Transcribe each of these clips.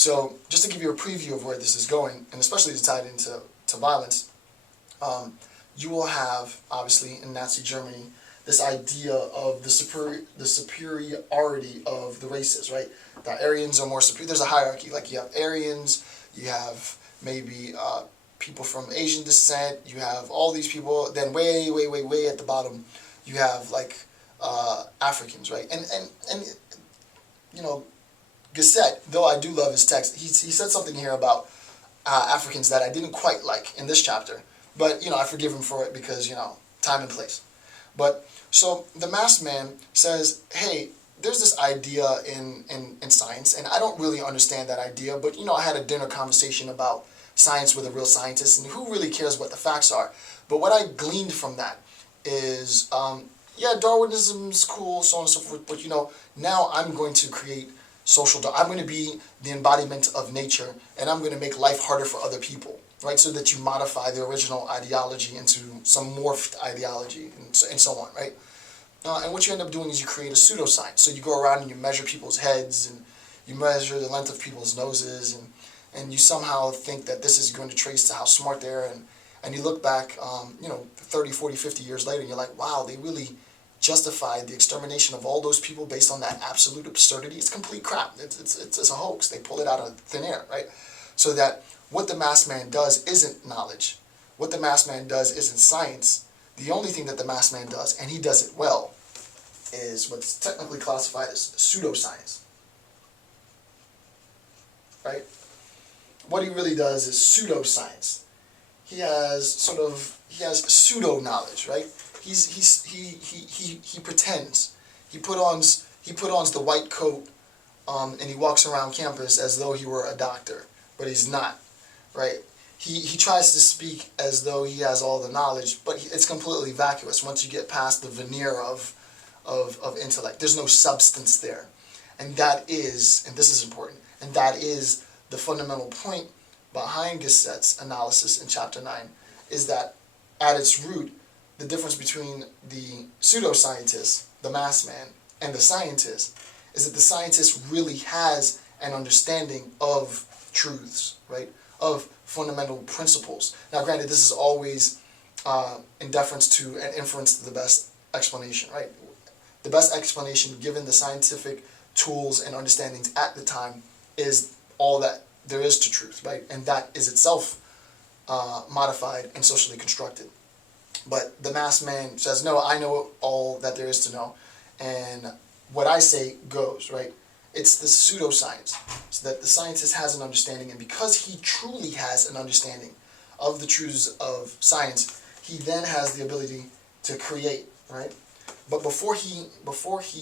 So just to give you a preview of where this is going, and especially to tie it into violence, you will have, obviously, in Nazi Germany, this idea of the superiority of the races, right? The Aryans are more superior. There's a hierarchy. Like you have Aryans, you have maybe people from Asian descent, you have all these people. Then way, way, way, way at the bottom, you have like Africans, right? And you know, Gasset, though I do love his text, he said something here about Africans that I didn't quite like in this chapter. But, I forgive him for it because, time and place. But, so the masked man says, hey, there's this idea in science, and I don't really understand that idea, but, I had a dinner conversation about science with a real scientist, and who really cares what the facts are? But what I gleaned from that is, yeah, Darwinism's cool, so on and so forth, but, now I'm going to create I'm going to be the embodiment of nature, and I'm going to make life harder for other people, right? So that you modify the original ideology into some morphed ideology, and so on, right? And what you end up doing is you create a pseudoscience. So you go around and you measure people's heads, and you measure the length of people's noses, and you somehow think that this is going to trace to how smart they are, and you look back, 30, 40, 50 years later, and you're like, wow, they really justified the extermination of all those people based on that absolute absurdity. It's complete crap. It's a hoax. They pull it out of thin air, right? So that what the masked man does isn't knowledge. What the masked man does isn't science. The only thing that the masked man does, and he does it well, is what's technically classified as pseudoscience, right? What he really does is pseudoscience. He has pseudo knowledge, right? He pretends. He put on the white coat, and he walks around campus as though he were a doctor, but he's not, right? He tries to speak as though he has all the knowledge, but it's completely vacuous once you get past the veneer of intellect. There's no substance there, and that is, and this is important, and that is the fundamental point behind Gasset's analysis in chapter 9, is that at its root, the difference between the pseudoscientist, the masked man, and the scientist is that the scientist really has an understanding of truths, right? Of fundamental principles. Now, granted, this is always in deference to and inference to the best explanation, right? The best explanation, given the scientific tools and understandings at the time, is all that there is to truth, right? And that is itself modified and socially constructed. But the masked man says, no, I know all that there is to know, and what I say goes, right? It's the pseudoscience, so that the scientist has an understanding, and because he truly has an understanding of the truths of science, he then has the ability to create, right? But before he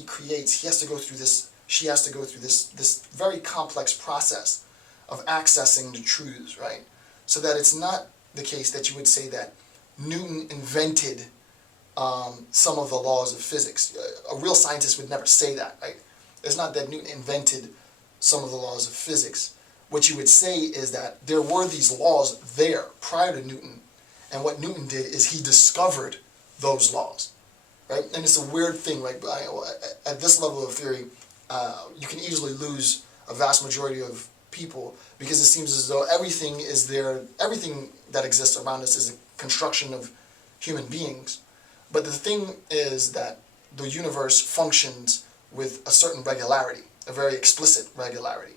creates, she has to go through this very complex process of accessing the truths, right? So that it's not the case that you would say that Newton invented some of the laws of physics. A real scientist would never say that, right? It's not that Newton invented some of the laws of physics. What you would say is that there were these laws there prior to Newton, and what Newton did is he discovered those laws, right? And it's a weird thing, right? At this level of theory, you can easily lose a vast majority of people because it seems as though everything that exists around us is a construction of human beings. But the thing is that the universe functions with a certain regularity, a very explicit regularity.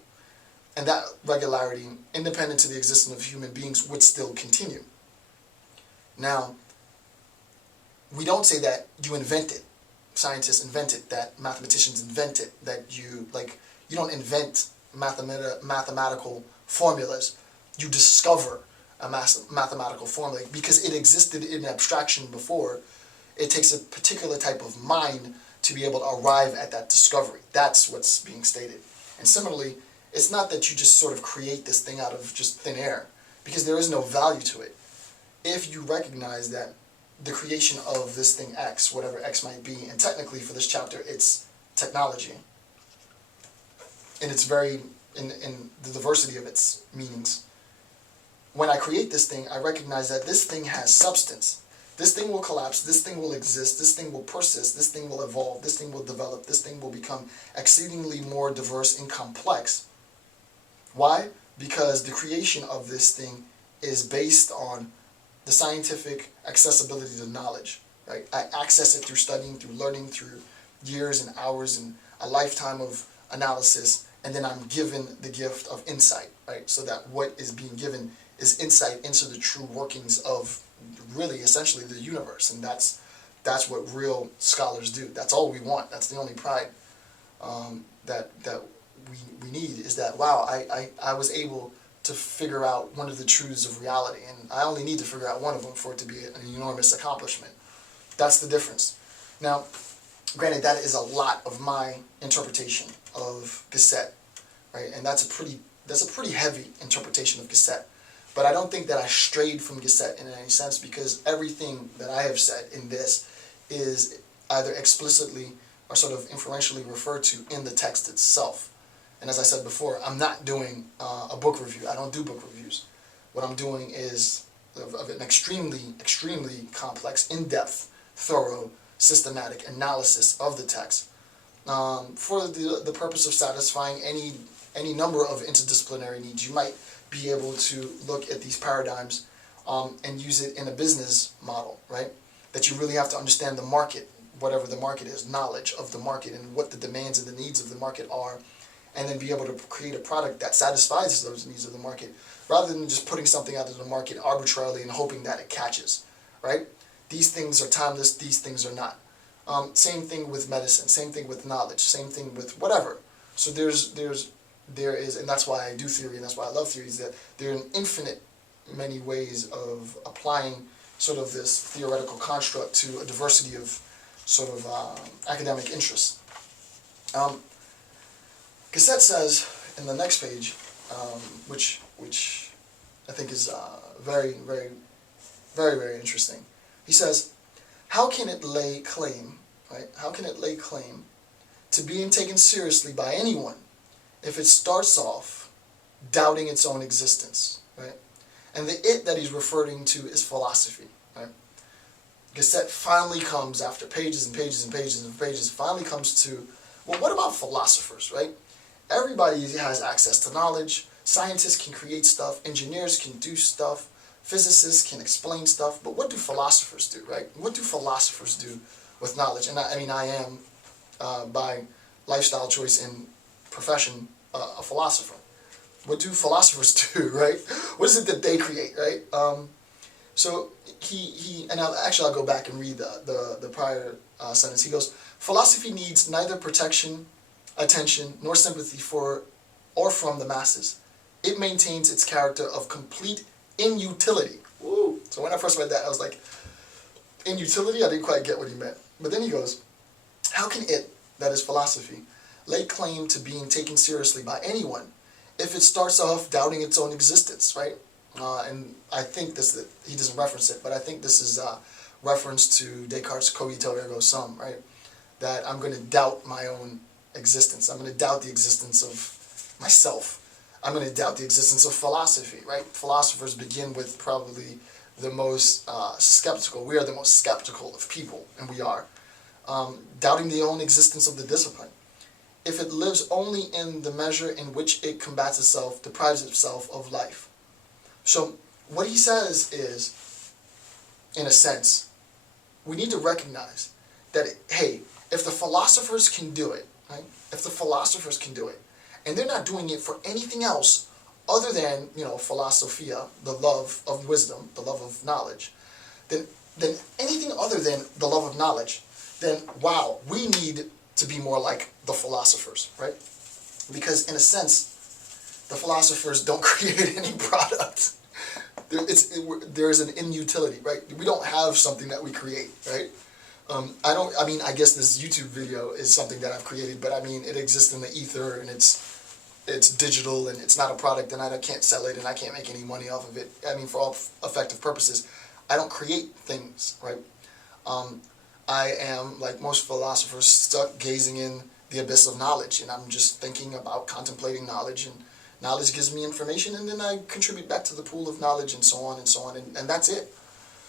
And that regularity, independent to the existence of human beings, would still continue. Now, we don't say that you invent it, scientists invent it, that mathematicians invent it, that you don't invent mathematical formulas. You discover a mathematical formula because it existed in abstraction before. It takes a particular type of mind to be able to arrive at that discovery. That's what's being stated. And similarly, it's not that you just sort of create this thing out of just thin air, because there is no value to it. If you recognize that the creation of this thing X, whatever X might be, and technically for this chapter it's technology, in the diversity of its meanings. When I create this thing, I recognize that this thing has substance. This thing will collapse, this thing will exist, this thing will persist, this thing will evolve, this thing will develop, this thing will become exceedingly more diverse and complex. Why? Because the creation of this thing is based on the scientific accessibility to knowledge, right? I access it through studying, through learning, through years and hours and a lifetime of analysis, and then I'm given the gift of insight, right? So that what is being given is insight into the true workings of really essentially the universe, and that's what real scholars do. That's all we want. That's the only pride that we need, is that, wow, I was able to figure out one of the truths of reality, and I only need to figure out one of them for it to be an enormous accomplishment. That's the difference. Now, granted, that is a lot of my interpretation of Gasset, right? And that's a pretty heavy interpretation of Gasset. But I don't think that I strayed from Gasset in any sense, because everything that I have said in this is either explicitly or sort of inferentially referred to in the text itself. And as I said before, I'm not doing a book review. I don't do book reviews. What I'm doing is of an extremely, extremely complex, in-depth, thorough, systematic analysis of the text for the purpose of satisfying any number of interdisciplinary needs. You might be able to look at these paradigms and use it in a business model, right? That you really have to understand the market, whatever the market is, knowledge of the market and what the demands and the needs of the market are, and then be able to create a product that satisfies those needs of the market, rather than just putting something out of the market arbitrarily and hoping that it catches, right? These things are timeless, these things are not. Same thing with medicine, same thing with knowledge, same thing with whatever. So there is, and that's why I do theory, and that's why I love theories, that there are an infinite many ways of applying sort of this theoretical construct to a diversity of sort of academic interests. Gasset says in the next page, which I think is very, very, very, very interesting. He says, how can it lay claim, right? How can it lay claim to being taken seriously by anyone if it starts off doubting its own existence, right? And the it that he's referring to is philosophy, right? Gasset finally comes, after pages and pages and pages and pages, finally comes to, well, what about philosophers, right? Everybody has access to knowledge. Scientists can create stuff. Engineers can do stuff. Physicists can explain stuff. But what do philosophers do, right? What do philosophers do with knowledge? And I mean, I am, by lifestyle choice and profession, a philosopher. What do philosophers do, right? What is it that they create, right? So and I'll go back and read the prior sentence. He goes, philosophy needs neither protection, attention, nor sympathy for or from the masses. It maintains its character of complete inutility. Woo! So when I first read that, I was like, inutility? I didn't quite get what he meant. But then he goes, how can it, that is philosophy, lay claim to being taken seriously by anyone if it starts off doubting its own existence, right? And I think he doesn't reference it, but I think this is a reference to Descartes' cogito ergo sum, right? That I'm going to doubt my own existence. I'm going to doubt the existence of myself. I'm going to doubt the existence of philosophy, right? Philosophers begin with probably the most skeptical. We are the most skeptical of people, and we are. Doubting the own existence of the discipline. If it lives only in the measure in which it combats itself, deprives itself of life. So what he says is, in a sense, we need to recognize that, hey, if the philosophers can do it, right? If the philosophers can do it, and they're not doing it for anything else other than, philosophia, the love of wisdom, the love of knowledge, then anything other than the love of knowledge, then wow, we need to be more like the philosophers, right? Because in a sense, the philosophers don't create any product. There is an inutility, right? We don't have something that we create, right? I guess this YouTube video is something that I've created, but I mean, it exists in the ether, and it's digital, and it's not a product, and I can't sell it, and I can't make any money off of it. I mean, for all effective purposes, I don't create things, right? I am, like most philosophers, stuck gazing in the abyss of knowledge, and I'm just thinking about contemplating knowledge, and knowledge gives me information, and then I contribute back to the pool of knowledge, and so on, and so on, and that's it.